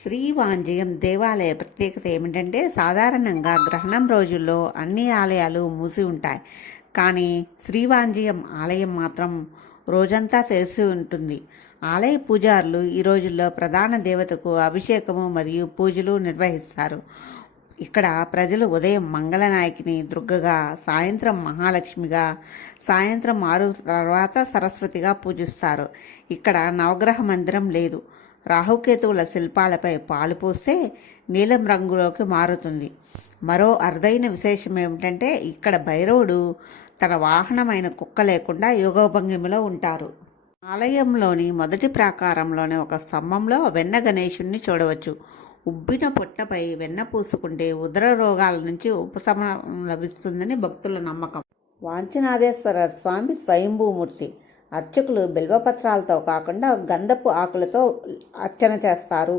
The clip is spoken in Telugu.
శ్రీవాంజయం దేవాలయ ప్రత్యేకత ఏమిటంటే సాధారణంగా గ్రహణం రోజుల్లో అన్ని ఆలయాలు మూసి ఉంటాయి. కానీ శ్రీవాంజయం ఆలయం మాత్రం రోజంతా తెరిచి ఉంటుంది. ఆలయ పూజారులు ఈ రోజుల్లో ప్రధాన దేవతకు అభిషేకము మరియు పూజలు నిర్వహిస్తారు. ఇక్కడ ప్రజలు ఉదయం మంగళనాయకిని దుర్గగా, సాయంత్రం మహాలక్ష్మిగా, సాయంత్రం 6 తర్వాత సరస్వతిగా పూజిస్తారు. ఇక్కడ నవగ్రహ మందిరం లేదు. రాహుకేతువుల శిల్పాలపై పాలు పోస్తే నీలం రంగులోకి మారుతుంది. మరో అరుదైన విశేషం ఏమిటంటే ఇక్కడ భైరవుడు తన వాహనమైన కుక్క లేకుండా యోగభంగిమలో ఉంటారు. ఆలయంలోని మొదటి ప్రాకారంలోని ఒక స్తంభంలో వెన్న గణేశుణ్ణి చూడవచ్చు. ఉబ్బిన పొట్టపై వెన్న పూసుకుంటే ఉదర రోగాల నుంచి ఉపశమనం లభిస్తుందని భక్తుల నమ్మకం. వాంచినాథేశ్వర స్వామి స్వయంభూమూర్తి. అర్చకులు బిల్వపత్రాలతో కాకుండా గంధపు ఆకులతో అర్చన చేస్తారు.